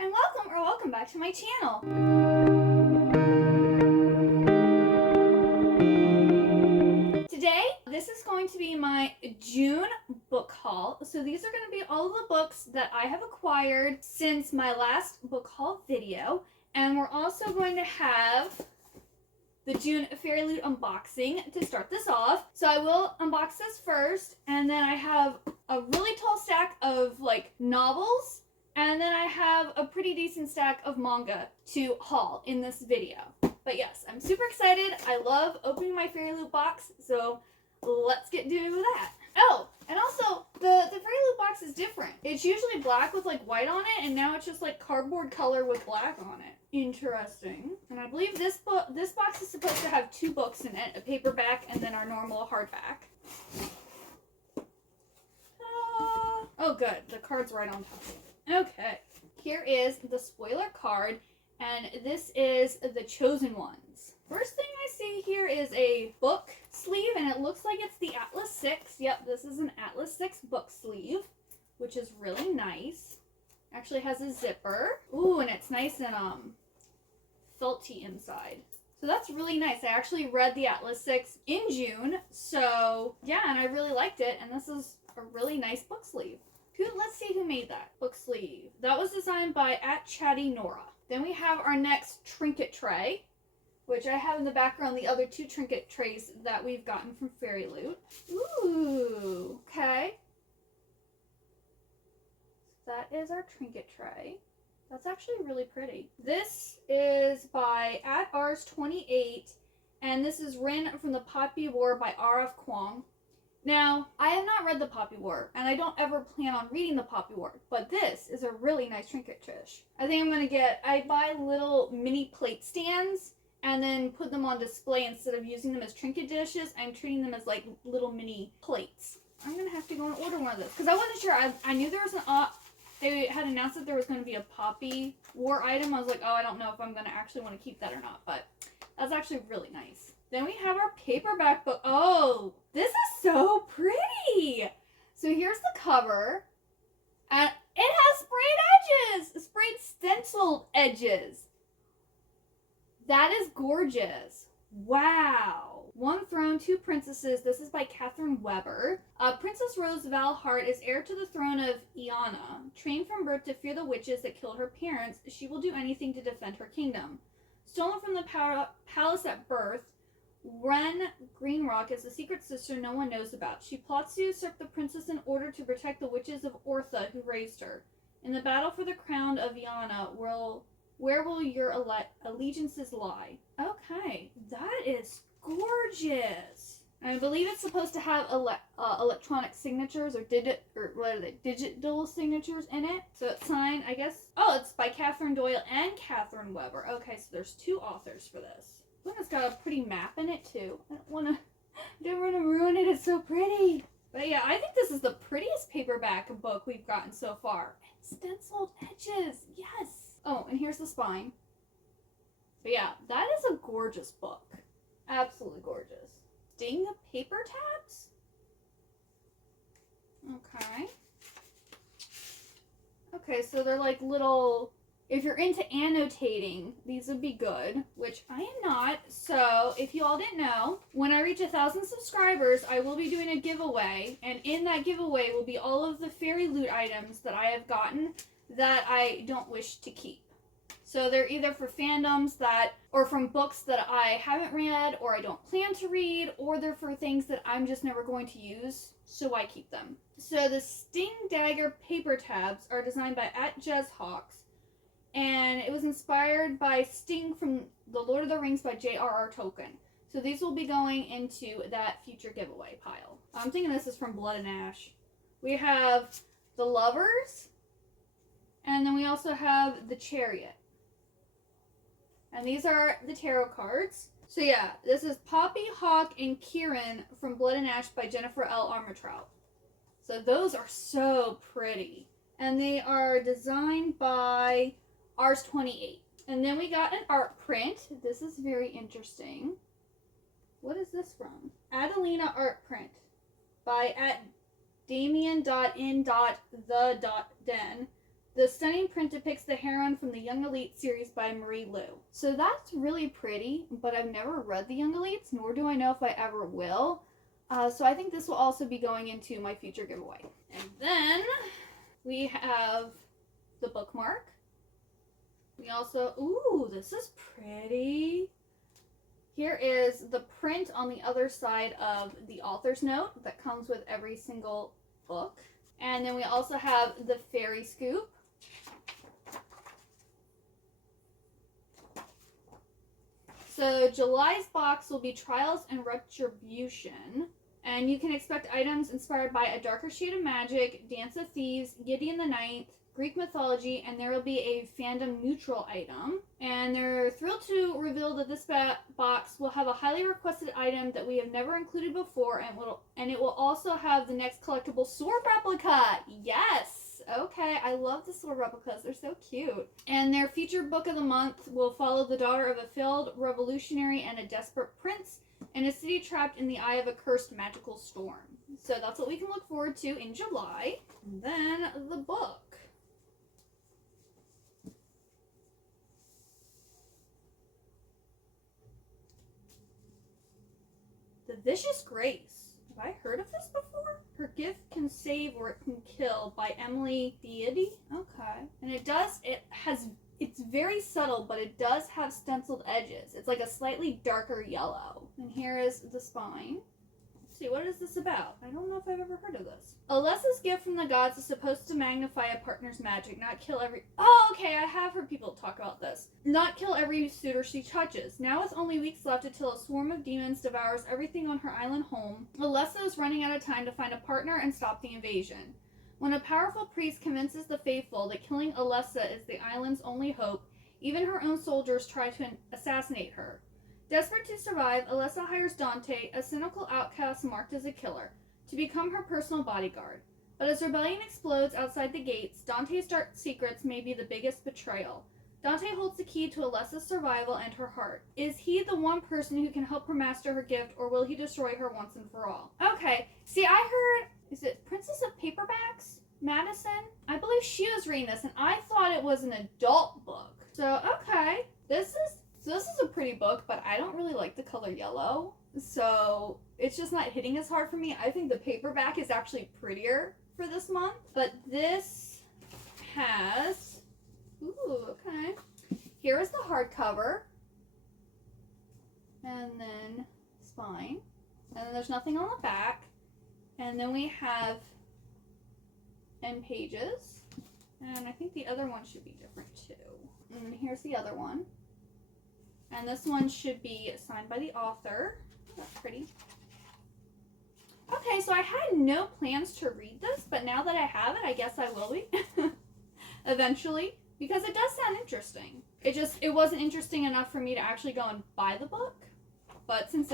and welcome back to my channel. Today, this is going to be my June book haul. So these are going to be all of the books that I have acquired since my last book haul video. And we're also going to have the June FairyLoot unboxing to start this off. So I will unbox this first, and then I have a really tall stack of like novels, and then I have a pretty decent stack of manga to haul in this video. But yes, I'm super excited. I love opening my FairyLoot box, so let's get to that. Oh, and also, the FairyLoot box is different. It's usually black with like white on it, and now it's just like cardboard color with black on it. Interesting. And I believe this box is supposed to have 2 books in it, a paperback and then our normal hardback. Oh good, the card's right on top of it. Okay, here is the spoiler card, and this is the Chosen Ones. First thing I see here is a book sleeve, and it looks like it's the Atlas 6. Yep, this is an Atlas 6 book sleeve, which is really nice. Actually has a zipper. Ooh, and it's nice and felty inside. So that's really nice. I actually read the Atlas 6 in June, so yeah, and I really liked it, and this is a really nice book sleeve. Let's see who made that book sleeve. That was designed by @ChattyNora. Then we have our next trinket tray, which I have in the background the other 2 trinket trays that we've gotten from FairyLoot. Ooh, okay. That is our trinket tray. That's actually really pretty. This is by @Rs28, and this is Rin from the Poppy War by R.F. Kuang. Now, I have not read the Poppy War, and I don't ever plan on reading the Poppy War, but this is a really nice trinket dish. I think I'm going to I buy little mini plate stands, and then put them on display instead of using them as trinket dishes. I'm treating them as like little mini plates. I'm going to have to go and order one of those, because I wasn't sure. I knew there was they had announced that there was going to be a Poppy War item. I was like, oh, I don't know if I'm going to actually want to keep that or not, but that's actually really nice. Then we have our paperback book. Oh, this is so pretty. So here's the cover, and it has sprayed edges, sprayed stenciled edges. That is gorgeous. Wow. One Throne, Two Princesses. This is by Catherine Weber. Princess Rose Valhart is heir to the throne of Iana. Trained from birth to fear the witches that killed her parents, she will do anything to defend her kingdom. Stolen from the palace at birth, Ren Greenrock is a secret sister no one knows about. She plots to usurp the princess in order to protect the witches of Ortha who raised her. In the battle for the crown of Iana, where will your allegiances lie? Okay, that is gorgeous. I believe it's supposed to have electronic signatures or digital signatures in it. So it's signed, I guess. Oh, it's by Catherine Doyle and Catherine Weber. Okay, so there's 2 authors for this. One has got a pretty map in it too. I don't want to ruin it. It's so pretty. But yeah, I think this is the prettiest paperback book we've gotten so far. And stenciled edges, yes. Oh, and here's the spine. But yeah, that is a gorgeous book. Absolutely gorgeous. Sting paper tabs? Okay. Okay, so they're like little, if you're into annotating, these would be good, which I am not. So if you all didn't know, when I reach 1,000 subscribers, I will be doing a giveaway, and in that giveaway will be all of the FairyLoot items that I have gotten that I don't wish to keep. So they're either for fandoms or from books that I haven't read or I don't plan to read, or they're for things that I'm just never going to use, so I keep them. So the Sting Dagger paper tabs are designed by @JezHawks, and it was inspired by Sting from The Lord of the Rings by J.R.R. Tolkien. So these will be going into that future giveaway pile. I'm thinking this is from Blood and Ash. We have the Lovers, and then we also have the Chariot. And these are the tarot cards. So yeah, this is Poppy, Hawk, and Kieran from Blood and Ash by Jennifer L. Armentrout. So those are so pretty. And they are designed by Rs28. And then we got an art print. This is very interesting. What is this from? Adelina art print by @Damien.in.the.den. The stunning print depicts the heroine from the Young Elite series by Marie Lu. So that's really pretty, but I've never read the Young Elites, nor do I know if I ever will. So I think this will also be going into my future giveaway. And then we have the bookmark. We also, ooh, this is pretty. Here is the print on the other side of the author's note that comes with every single book. And then we also have the fairy scoop. So July's box will be Trials and Retribution. And you can expect items inspired by A Darker Shade of Magic, Dance of Thieves, Gideon the Ninth, Greek mythology, and there will be a fandom neutral item. And they're thrilled to reveal that this box will have a highly requested item that we have never included before, and it will also have the next collectible sword replica. Yes! Okay, I love the sword replicas. They're so cute. And their featured book of the month will follow the daughter of a failed revolutionary and a desperate prince in a city trapped in the eye of a cursed magical storm. So that's what we can look forward to in July. And then the book. The Vicious Grace. Have I heard of this before? Her gift can save or it can kill by Emily Deity. Okay. And it's very subtle, but it does have stenciled edges. It's like a slightly darker yellow. And here is the spine. Let's see, what is this about? I don't know if I've ever heard of this. Alessa's gift from the gods is supposed to magnify a partner's magic, not kill every... Oh, okay, I have heard people talk about this. Not kill every suitor she touches. Now with only weeks left until a swarm of demons devours everything on her island home, Alessa is running out of time to find a partner and stop the invasion. When a powerful priest convinces the faithful that killing Alessa is the island's only hope, even her own soldiers try to assassinate her. Desperate to survive, Alessa hires Dante, a cynical outcast marked as a killer, to become her personal bodyguard. But as rebellion explodes outside the gates, Dante's dark secrets may be the biggest betrayal. Dante holds the key to Alessa's survival and her heart. Is he the one person who can help her master her gift, or will he destroy her once and for all? Okay, see, I heard, is it Princess of Paperbacks? Madison? I believe she was reading this, and I thought it was an adult book. So, okay, this is a pretty book, but I don't really like the color yellow. So it's just not hitting as hard for me. I think the paperback is actually prettier for this month. But this has... Ooh, okay. Here is the hardcover. And then spine. And then there's nothing on the back. And then we have end pages. And I think the other one should be different too. And here's the other one. And this one should be signed by the author. That's pretty. Okay, so I had no plans to read this, but now that I have it, I guess I will be. Eventually. Because it does sound interesting. It wasn't interesting enough for me to actually go and buy the book. But since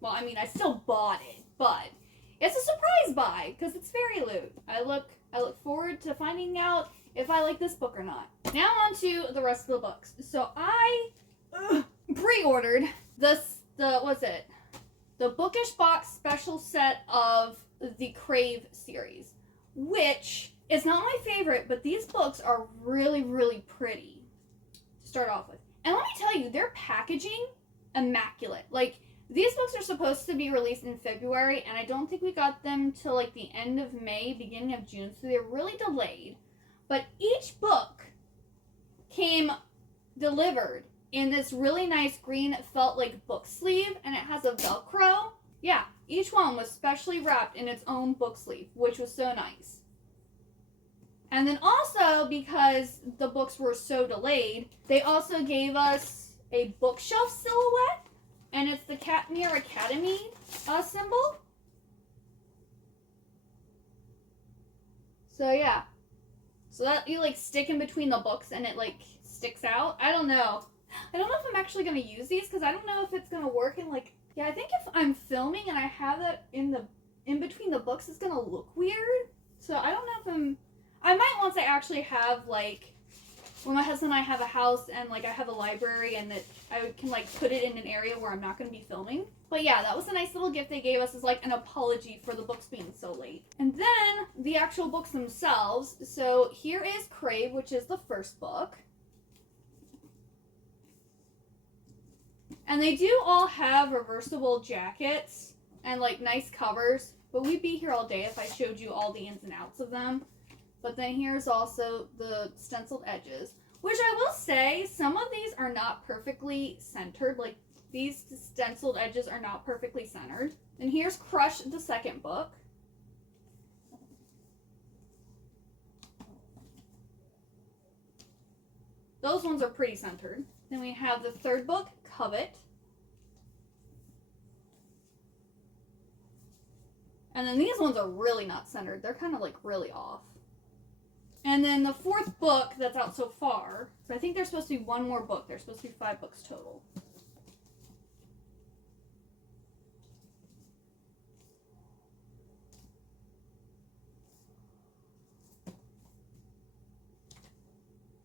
well, I mean, I still bought it, but it's a surprise buy, because it's FairyLoot. I look forward to finding out if I like this book or not. Now on to the rest of the books. So I pre-ordered the Bookish Box special set of the Crave series, which is not my favorite, but these books are really, really pretty to start off with. And let me tell you, their packaging, immaculate. Like, these books are supposed to be released in February, and I don't think we got them till like the end of May, beginning of June, so they're really delayed. But each book came delivered in this really nice green felt like book sleeve, and it has a Velcro. Yeah, each one was specially wrapped in its own book sleeve, which was so nice. And then also, because the books were so delayed, they also gave us a bookshelf silhouette, and it's the Katmere Academy symbol. So yeah, so that you like stick in between the books and it like sticks out. I don't know if I'm actually going to use these, because I don't know if it's going to work in like, yeah, I think if I'm filming and I have that in between the books, it's going to look weird. So I don't know if I might, once I actually have like when my husband and I have a house and like I have a library and that I can like put it in an area where I'm not going to be filming. But yeah, that was a nice little gift they gave us as like an apology for the books being so late. And then the actual books themselves. So here is Crave, which is the first book. And they do all have reversible jackets and like nice covers, but we'd be here all day if I showed you all the ins and outs of them. But then here's also the stenciled edges, which I will say some of these are not perfectly centered. Like these stenciled edges are not perfectly centered. And here's Crush, the second book. Those ones are pretty centered. Then we have the third book, Covet. And then these ones are really not centered. They're kind of like really off. And then the fourth book that's out so far, so I think there's supposed to be one more book. There's supposed to be 5 books total.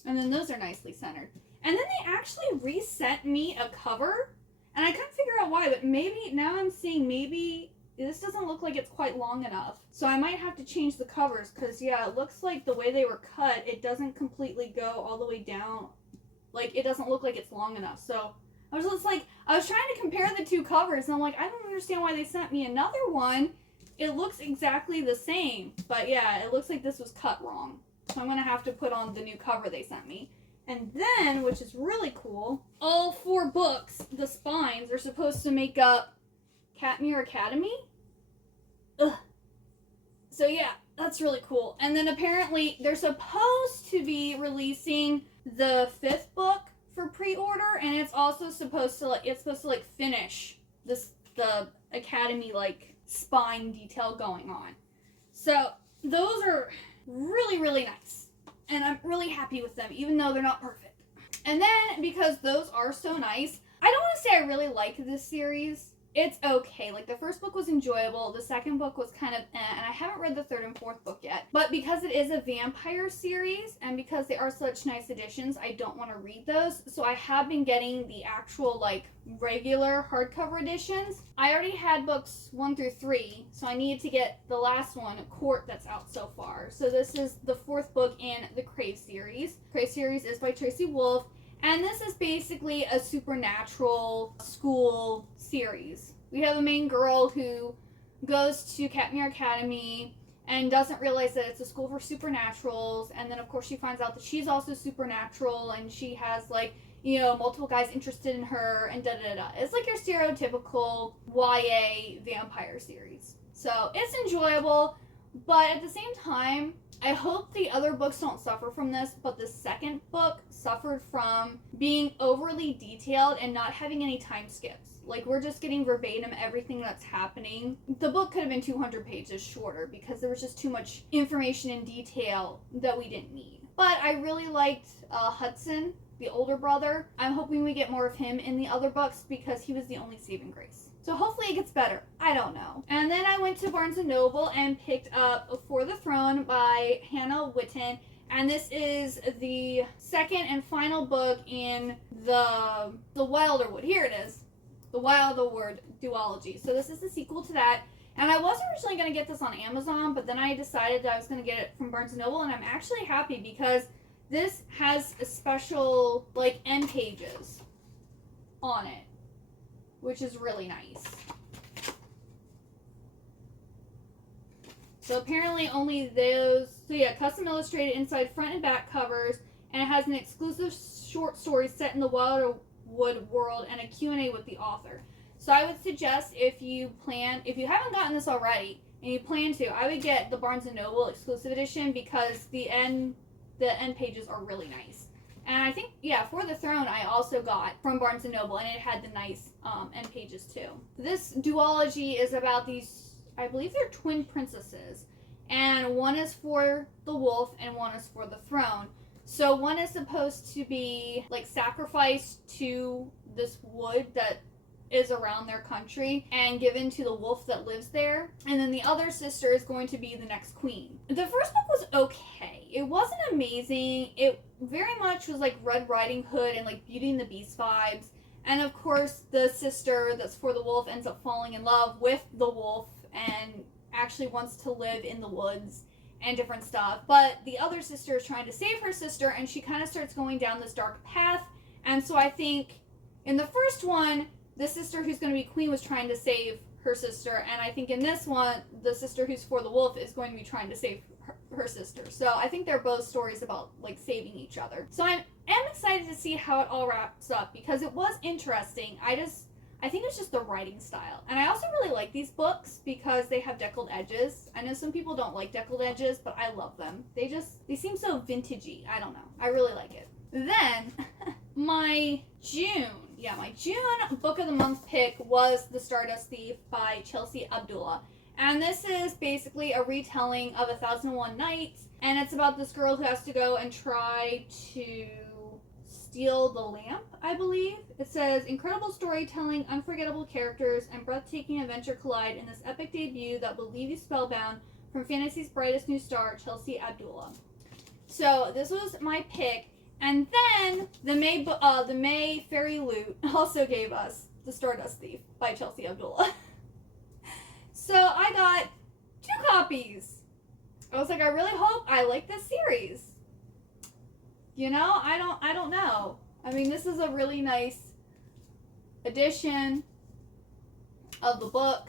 And then those are nicely centered. And then they actually resent me a cover, and I couldn't figure out why, but maybe now I'm seeing maybe this doesn't look like it's quite long enough. So I might have to change the covers because, yeah, it looks like the way they were cut, it doesn't completely go all the way down. Like, it doesn't look like it's long enough. So I was just like, I was trying to compare the two covers, and I'm like, I don't understand why they sent me another one. It looks exactly the same. But, yeah, it looks like this was cut wrong. So I'm going to have to put on the new cover they sent me. And then, which is really cool, all 4 books, the spines, are supposed to make up Katmere Academy. Ugh. So yeah, that's really cool. And then apparently they're supposed to be releasing the 5th book for pre-order, and it's also supposed to like finish the Academy like spine detail going on. So those are really, really nice. And I'm really happy with them, even though they're not perfect. And then, because those are so nice, I don't want to say I really like this series. It's okay. Like, the first book was enjoyable. The second book was kind of and I haven't read the 3rd and 4th book yet. But because it is a vampire series, and because they are such nice editions, I don't want to read those. So I have been getting the actual, like, regular hardcover editions. I already had books 1 through 3, so I needed to get the last one, Court, that's out so far. So this is the 4th book in the Crave series. Crave series is by Tracy Wolff. And this is basically a supernatural school series. We have a main girl who goes to Katmere Academy and doesn't realize that it's a school for supernaturals. And then, of course, she finds out that she's also supernatural and she has, like, you know, multiple guys interested in her and da-da-da. It's like your stereotypical YA vampire series. So it's enjoyable, but at the same time, I hope the other books don't suffer from this, but the second book suffered from being overly detailed and not having any time skips. Like, we're just getting verbatim everything that's happening. The book could have been 200 pages shorter because there was just too much information and detail that we didn't need. But I really liked Hudson, the older brother. I'm hoping we get more of him in the other books because he was the only saving grace. So hopefully it gets better. I don't know. And then I went to Barnes & Noble and picked up For the Throne by Hannah Whitten. And this is the second and final book in the Wilderwood. Here it is. The Wilderwood duology. So this is the sequel to that. And I was originally going to get this on Amazon, but then I decided that I was going to get it from Barnes & Noble. And I'm actually happy because this has a special, like, end pages on it, which is really nice. So apparently only those, so yeah, custom illustrated inside front and back covers, and it has an exclusive short story set in the Wilderwood world and a Q&A with the author. So I would suggest if you haven't gotten this already and you plan to, I would get the Barnes & Noble exclusive edition because the end pages are really nice. And I think, yeah, For the Throne I also got from Barnes & Noble, and it had the nice end pages too. This duology is about these, I believe they're twin princesses, and one is for the wolf and one is for the throne. So one is supposed to be like sacrificed to this wood that is around their country and given to the wolf that lives there. And then the other sister is going to be the next queen. The first book was okay. It wasn't amazing. It very much was like Red Riding Hood and like Beauty and the Beast vibes. And of course, the sister that's for the wolf ends up falling in love with the wolf and actually wants to live in the woods and different stuff. But the other sister is trying to save her sister, and she kind of starts going down this dark path. And so I think in the first one, the sister who's going to be queen was trying to save her sister. And I think in this one, the sister who's for the wolf is going to be trying to save her sister. So I think they're both stories about like saving each other. So I am excited to see how it all wraps up because it was interesting. I think it's just the writing style. And I also really like these books because they have deckled edges. I know some people don't like deckled edges, but I love them. They seem so vintagey. I don't know. I really like it. Then my June book of the month pick was The Stardust Thief by Chelsea Abdullah. And this is basically a retelling of 1001 Nights. And it's about this girl who has to go and try to steal the lamp, I believe. It says, incredible storytelling, unforgettable characters, and breathtaking adventure collide in this epic debut that will leave you spellbound from fantasy's brightest new star, Chelsea Abdullah. So this was my pick. And then the May FairyLoot also gave us The Stardust Thief by Chelsea Abdullah. So I got 2 copies. I was like, I really hope I like this series. You know, I don't know. I mean, this is a really nice edition of the book,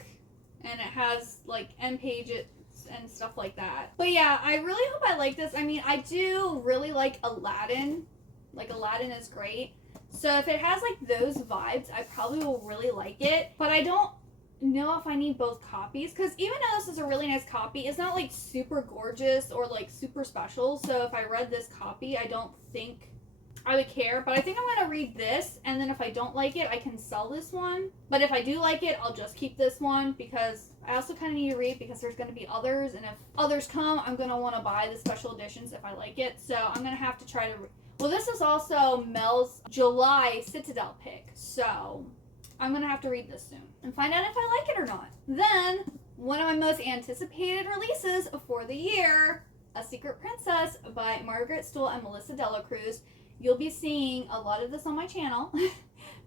and it has like end pages and stuff like that. But yeah, I really hope I like this. I mean, I do really like Aladdin. Like, Aladdin is great. So if it has like those vibes, I probably will really like it. But I don't know if I need both copies, because even though this is a really nice copy, it's not like super gorgeous or like super special. So if I read this copy, I don't think I would care. But I think I'm going to read this, and then if I don't like it, I can sell this one. But if I do like it, I'll just keep this one, because I also kind of need to read because there's going to be others, and if others come, I'm going to want to buy the special editions if I like it. So I'm going to have to try to well, this is also Mel's July Citadel pick, so I'm going to have to read this soon and find out if I like it or not. Then, one of my most anticipated releases for the year, A Secret Princess by Margaret Stohl and Melissa Dela Cruz. You'll be seeing a lot of this on my channel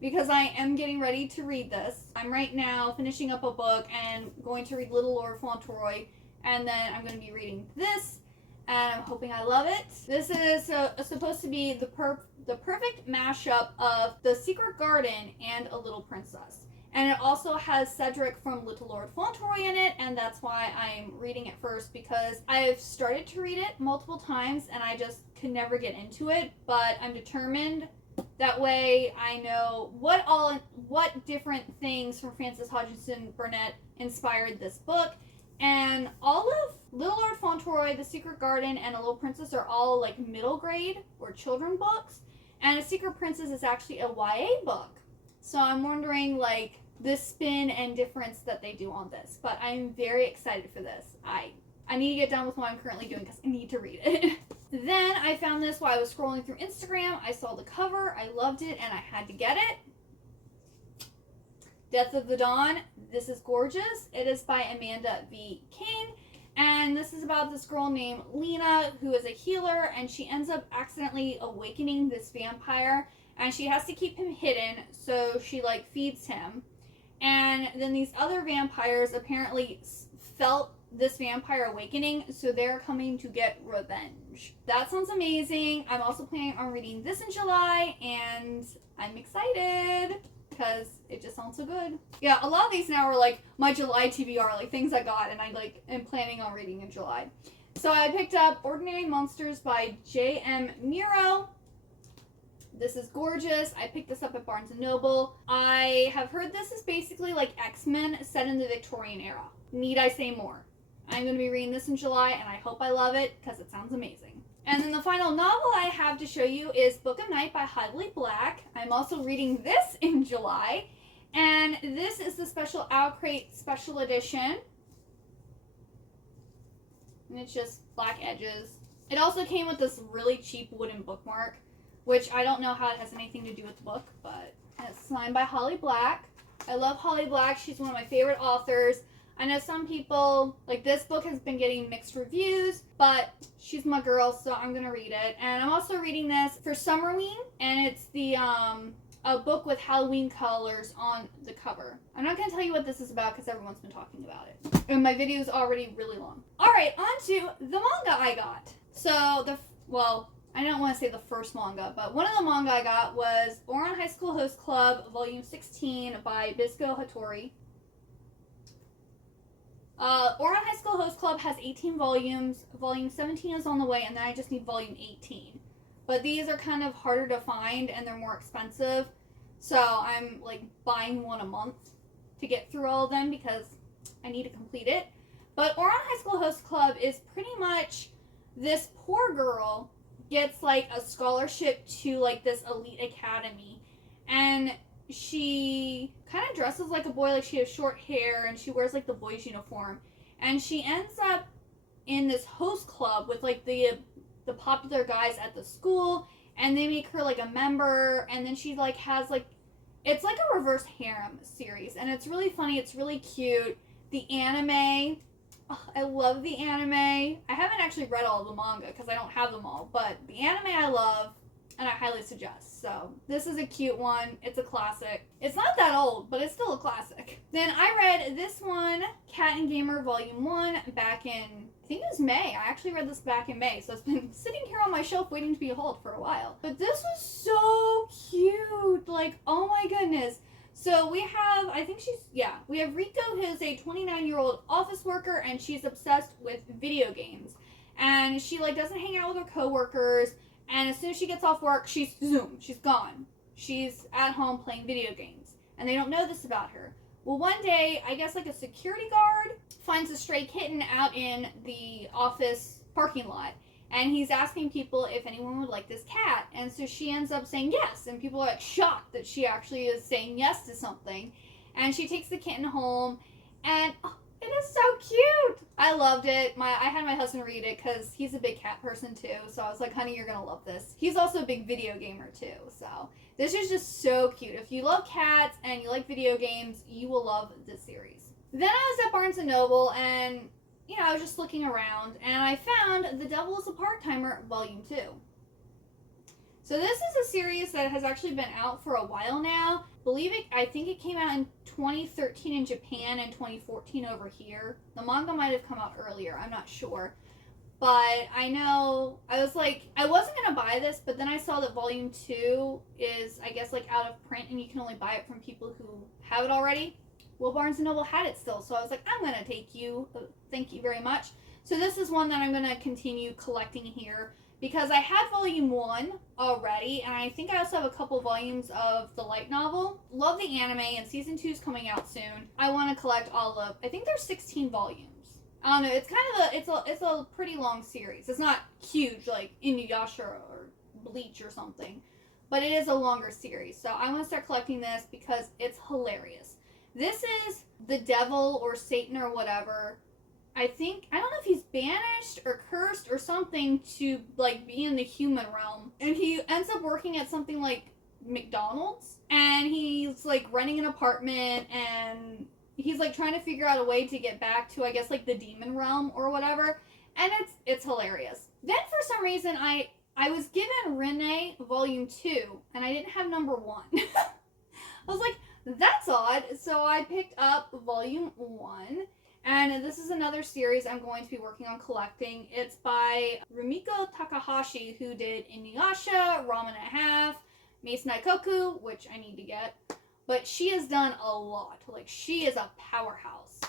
because I am getting ready to read this. I'm right now finishing up a book and going to read Little Lord Fauntleroy, and then I'm going to be reading this, and I'm hoping I love it. This is supposed to be the perfect mashup of The Secret Garden and A Little Princess. And it also has Cedric from Little Lord Fauntleroy in it, and that's why I'm reading it first, because I've started to read it multiple times and I just could never get into it, but I'm determined. That way I know what different things from Frances Hodgson Burnett inspired this book. And all of Little Lord Fauntleroy, The Secret Garden, and A Little Princess are all like middle grade or children books. And A Secret Princess is actually a YA book. So I'm wondering like the spin and difference that they do on this. But I'm very excited for this. I need to get done with what I'm currently doing because I need to read it. Then I found this while I was scrolling through Instagram. I saw the cover, I loved it, and I had to get it. Death of the Dawn. This is gorgeous. It is by Amanda V. King. And this is about this girl named Lena who is a healer, and she ends up accidentally awakening this vampire, and she has to keep him hidden, so she like feeds him. And then these other vampires apparently felt this vampire awakening, so they're coming to get revenge. That sounds amazing. I'm also planning on reading this in July, and I'm excited because it just sounds so good. Yeah, a lot of these now are like my July TBR, like things I got and I like am planning on reading in July. So I picked up Ordinary Monsters by J.M. Muro. This is gorgeous. I picked this up at Barnes & Noble. I have heard this is basically like X-Men set in the Victorian era. Need I say more? I'm going to be reading this in July, and I hope I love it because it sounds amazing. And then the final novel I have to show you is Book of Night by Hadley Black. I'm also reading this in July, and this is the special Owl Crate special edition. And it's just black edges. It also came with this really cheap wooden bookmark, which I don't know how it has anything to do with the book, but it's signed by Holly Black. I love Holly Black. She's one of my favorite authors. I know some people, like, this book has been getting mixed reviews, but she's my girl, so I'm gonna read it. And I'm also reading this for Summerween, and it's the a book with Halloween colors on the cover. I'm not gonna tell you what this is about because everyone's been talking about it, and my video is already really long. All right, on to the manga I got. So I don't want to say the first manga, but one of the manga I got was Ouran High School Host Club, Volume 16 by Bisco Hattori. Ouran High School Host Club has 18 volumes. Volume 17 is on the way, and then I just need Volume 18. But these are kind of harder to find, and they're more expensive. So I'm, like, buying one a month to get through all of them because I need to complete it. But Ouran High School Host Club is pretty much this poor girl gets, like, a scholarship to, like, this elite academy. And she kind of dresses like a boy, like she has short hair, and she wears, like, the boys' uniform. And she ends up in this host club with, like, the popular guys at the school, and they make her, like, a member, and then she, like, has, like, it's like a reverse harem series, and it's really funny, it's really cute. The anime, oh, I love the anime. I haven't actually read all of the manga because I don't have them all, but the anime I love, and I highly suggest. So this is a cute one. It's a classic. It's not that old, but it's still a classic. Then I read this one, Cat and Gamer Volume 1, back in, I think it was May. I actually read this back in May, so it's been sitting here on my shelf waiting to be hauled for a while. But this was so cute. Like, oh my goodness. So we have, we have Riko, who's a 29-year-old office worker, and she's obsessed with video games. And she, like, doesn't hang out with her coworkers. And as soon as she gets off work, she's gone. She's at home playing video games. And they don't know this about her. Well, one day, I guess like a security guard finds a stray kitten out in the office parking lot. And he's asking people if anyone would like this cat. And so she ends up saying yes. And people are like shocked that she actually is saying yes to something. And she takes the kitten home. And it is so cute. I loved it. I had my husband read it because he's a big cat person too. So I was like, honey, you're going to love this. He's also a big video gamer too. So this is just so cute. If you love cats and you like video games, you will love this series. Then I was at Barnes & Noble and, you know, I was just looking around and I found The Devil is a Part-Timer Volume 2. So this is a series that has actually been out for a while now. I think it came out in 2013 in Japan and 2014 over here. The manga might have come out earlier, I'm not sure. But I know, I was like, I wasn't going to buy this, but then I saw that Volume 2 is, I guess, like out of print and you can only buy it from people who have it already. Well, Barnes & Noble had it still, so I was like, I'm going to take you. Thank you very much. So this is one that I'm going to continue collecting here. Because I had Volume 1 already, and I think I also have a couple volumes of the light novel. Love the anime, and Season 2 is coming out soon. I want to collect all of, I think there's 16 volumes. I don't know, it's kind of it's a pretty long series. It's not huge like Inuyasha or Bleach or something, but it is a longer series. So I want to start collecting this because it's hilarious. This is the devil or Satan or whatever. I don't know if he's banished or cursed or something to, like, be in the human realm. And he ends up working at something like McDonald's. And he's, like, renting an apartment. And he's, like, trying to figure out a way to get back to, I guess, like, the demon realm or whatever. And it's hilarious. Then, for some reason, I was given Renee Volume 2. And I didn't have number 1. I was like, that's odd. So I picked up Volume 1. And this is another series I'm going to be working on collecting. It's by Rumiko Takahashi, who did Inuyasha, Ramen and a Half, Mace Naikoku, which I need to get. But she has done a lot. Like, she is a powerhouse.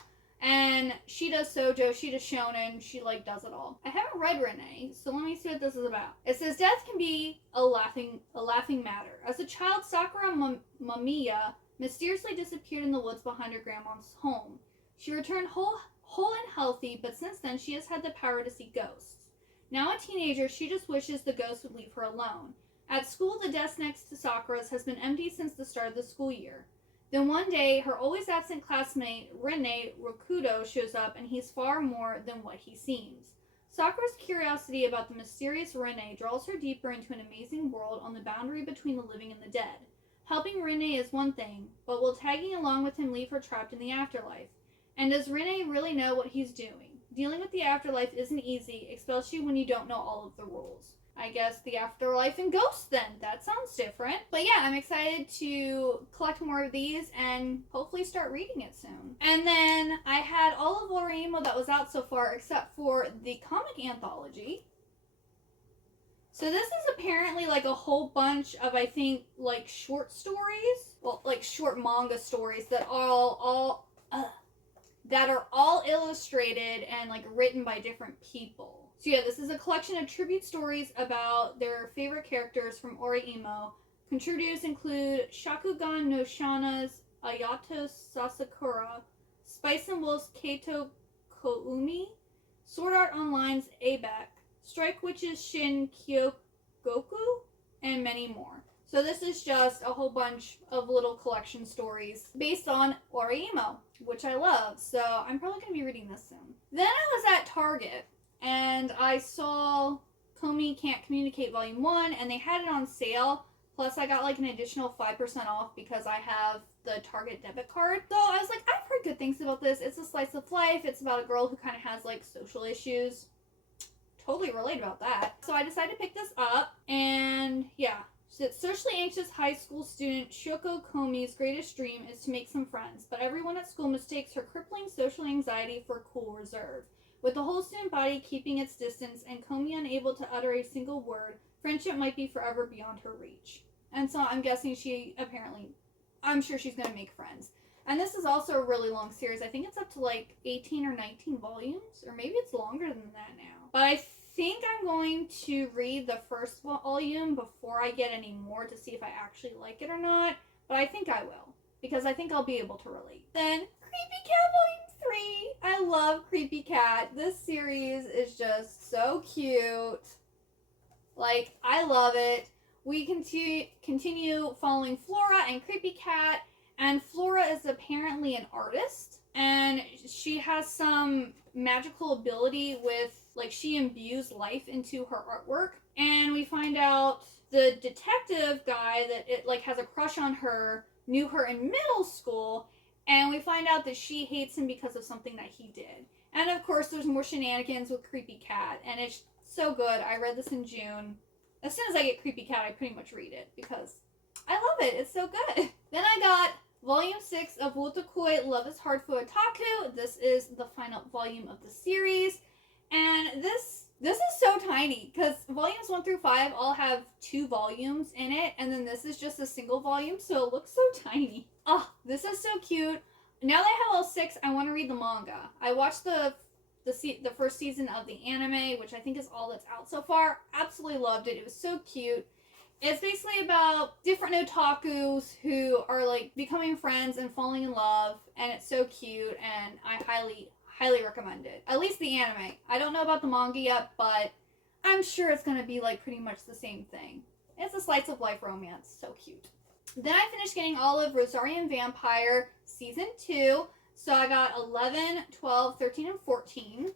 And she does shoujo, she does shonen, she, like, does it all. I haven't read Renee, so let me see what this is about. It says, death can be a laughing matter. As a child, Sakura Mamiya mysteriously disappeared in the woods behind her grandma's home. She returned whole and healthy, but since then she has had the power to see ghosts. Now a teenager, she just wishes the ghosts would leave her alone. At school, the desk next to Sakura's has been empty since the start of the school year. Then one day, her always absent classmate, Renee Rokudo, shows up, and he's far more than what he seems. Sakura's curiosity about the mysterious Renee draws her deeper into an amazing world on the boundary between the living and the dead. Helping Renee is one thing, but will tagging along with him leave her trapped in the afterlife? And does Renee really know what he's doing? Dealing with the afterlife isn't easy, especially when you don't know all of the rules. I guess the afterlife and ghosts then. That sounds different. But yeah, I'm excited to collect more of these and hopefully start reading it soon. And then I had all of laureemo that was out so far except for the comic anthology. So this is apparently like a whole bunch of, I think, like short stories. Well, like short manga stories that that are all illustrated and like written by different people. So yeah, this is a collection of tribute stories about their favorite characters from laureemo. Contributors include Shakugan no Shana's Ayato Sasakura, Spice and Wolf's Keito Koumi, Sword Art Online's Abeck, Strike Witch's Shin Kyogoku, and many more. So this is just a whole bunch of little collection stories based on laureemo, which I love. So I'm probably going to be reading this soon. Then I was at Target and I saw Comey Can't Communicate Volume 1 and they had it on sale. Plus I got like an additional 5% off because I have the Target debit card. So I was like, I've heard good things about this. It's a slice of life. It's about a girl who kind of has like social issues. Totally relate about that. So I decided to pick this up and yeah. Socially anxious high school student Shoko Comey's greatest dream is to make some friends, but everyone at school mistakes her crippling social anxiety for cool reserve. With the whole student body keeping its distance and Comey unable to utter a single word, friendship might be forever beyond her reach. And so I'm guessing I'm sure she's going to make friends. And this is also a really long series. I think it's up to like 18 or 19 volumes, or maybe it's longer than that now. But I think I'm going to read the first volume before I get any more to see if I actually like it or not. But I think I will, because I think I'll be able to relate. Then, Creepy Cat Volume 3. I love Creepy Cat. This series is just so cute. Like, I love it. We continue following Flora and Creepy Cat, and Flora is apparently an artist, and she has some magical ability with, like, she imbues life into her artwork, and we find out the detective guy that has a crush on her knew her in middle school, and we find out that she hates him because of something that he did. And of course there's more shenanigans with Creepy Cat, and it's so good. I read this in June. As soon as I get Creepy Cat, I pretty much read it because I love it. It's so good. Then I got Volume 6 of Wotakoi Love is Hard for Otaku. This is the final volume of the series. And this is so tiny because volumes 1 through 5 all have 2 volumes in it. And then this is just a single volume, so it looks so tiny. Oh, this is so cute. Now that I have all 6, I want to read the manga. I watched the first season of the anime, which I think is all that's out so far. Absolutely loved it. It was so cute. It's basically about different otakus who are like becoming friends and falling in love, and it's so cute, and I highly recommend it. At least the anime. I don't know about the manga yet, but I'm sure it's gonna be like pretty much the same thing. It's a slice of life romance. So cute. Then I finished getting all of Rosarian Vampire Season 2. So I got 11, 12, 13, and 14.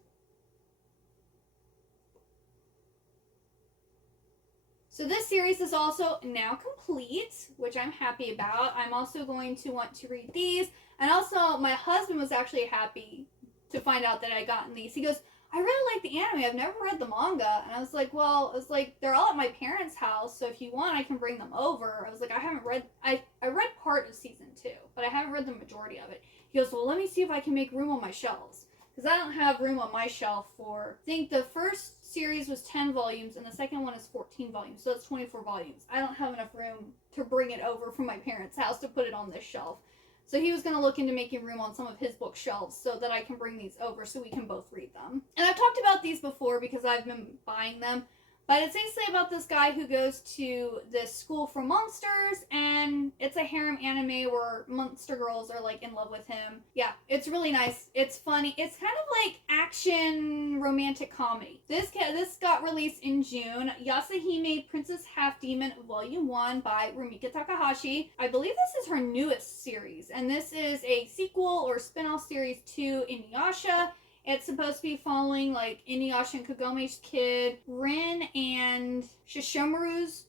So this series is also now complete, which I'm happy about. I'm also going to want to read these. And also, my husband was actually happy to find out that I'd gotten these. He goes, I really like the anime. I've never read the manga. And I was like, well, it's like, they're all at my parents' house, so if you want, I can bring them over. I was like, I read part of Season 2, but I haven't read the majority of it. He goes, well, let me see if I can make room on my shelves. Because I don't have room on my shelf for, I think the first series was 10 volumes and the second one is 14 volumes. So that's 24 volumes. I don't have enough room to bring it over from my parents' house to put it on this shelf. So he was going to look into making room on some of his bookshelves so that I can bring these over so we can both read them. And I've talked about these before because I've been buying them. But it's basically about this guy who goes to this school for monsters, and it's a harem anime where monster girls are like in love with him. Yeah, it's really nice. It's funny. It's kind of like action romantic comedy. This got released in June. Yasahime Princess Half Demon Volume 1 by Rumika Takahashi. I believe this is her newest series, and this is a sequel or spin-off series to Inuyasha. It's supposed to be following, like, Inuyasha and Kagome's kid, Rin and Shishomaru's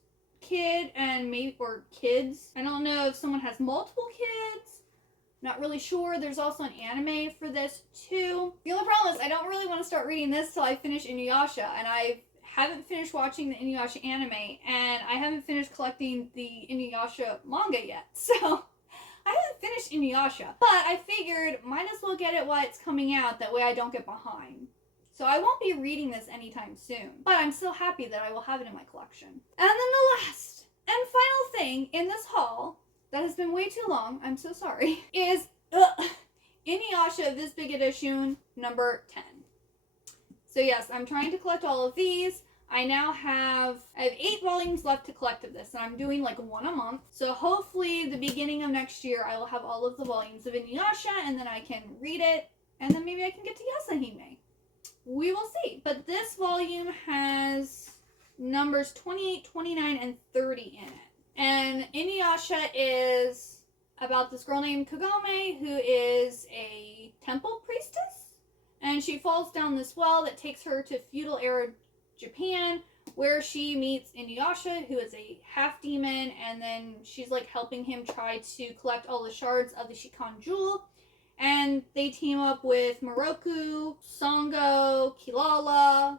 kid and maybe, or kids. I don't know if someone has multiple kids. Not really sure. There's also an anime for this too. The only problem is I don't really want to start reading this till I finish Inuyasha, and I haven't finished watching the Inuyasha anime, and I haven't finished collecting the Inuyasha manga yet. So I haven't finished Inuyasha, but I figured might as well get it while it's coming out. That way I don't get behind. So I won't be reading this anytime soon, but I'm still happy that I will have it in my collection. And then the last and final thing in this haul that has been way too long, I'm so sorry, is Inuyasha This Big Edition number 10. So yes, I'm trying to collect all of these. I have 8 volumes left to collect of this, and I'm doing like 1 a month. So hopefully the beginning of next year I will have all of the volumes of Inuyasha, and then I can read it, and then maybe I can get to Yasahime. We will see. But this volume has numbers 28, 29, and 30 in it. And Inuyasha is about this girl named Kagome who is a temple priestess. And she falls down this well that takes her to feudal era Japan, where she meets Inuyasha, who is a half-demon, and then she's like helping him try to collect all the shards of the Shikan Jewel. And they team up with Moroku, Sango, Kilala,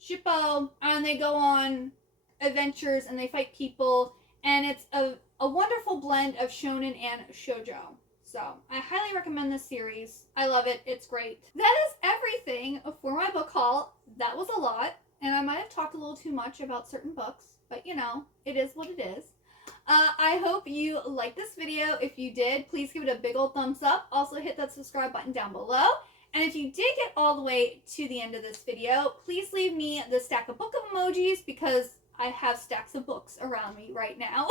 Shippo, and they go on adventures and they fight people. And it's a wonderful blend of shonen and shoujo. So I highly recommend this series. I love it. It's great. That is everything for my book haul. That was a lot. And I might have talked a little too much about certain books, but you know, it is what it is. I hope you liked this video. If you did, please give it a big old thumbs up. Also hit that subscribe button down below. And if you did get all the way to the end of this video, please leave me the stack of book of emojis because I have stacks of books around me right now.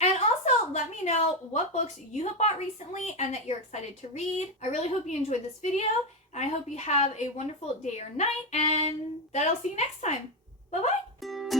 And also let me know what books you have bought recently and that you're excited to read. I really hope you enjoyed this video, and I hope you have a wonderful day or night, and that I'll see you next time. Bye-bye!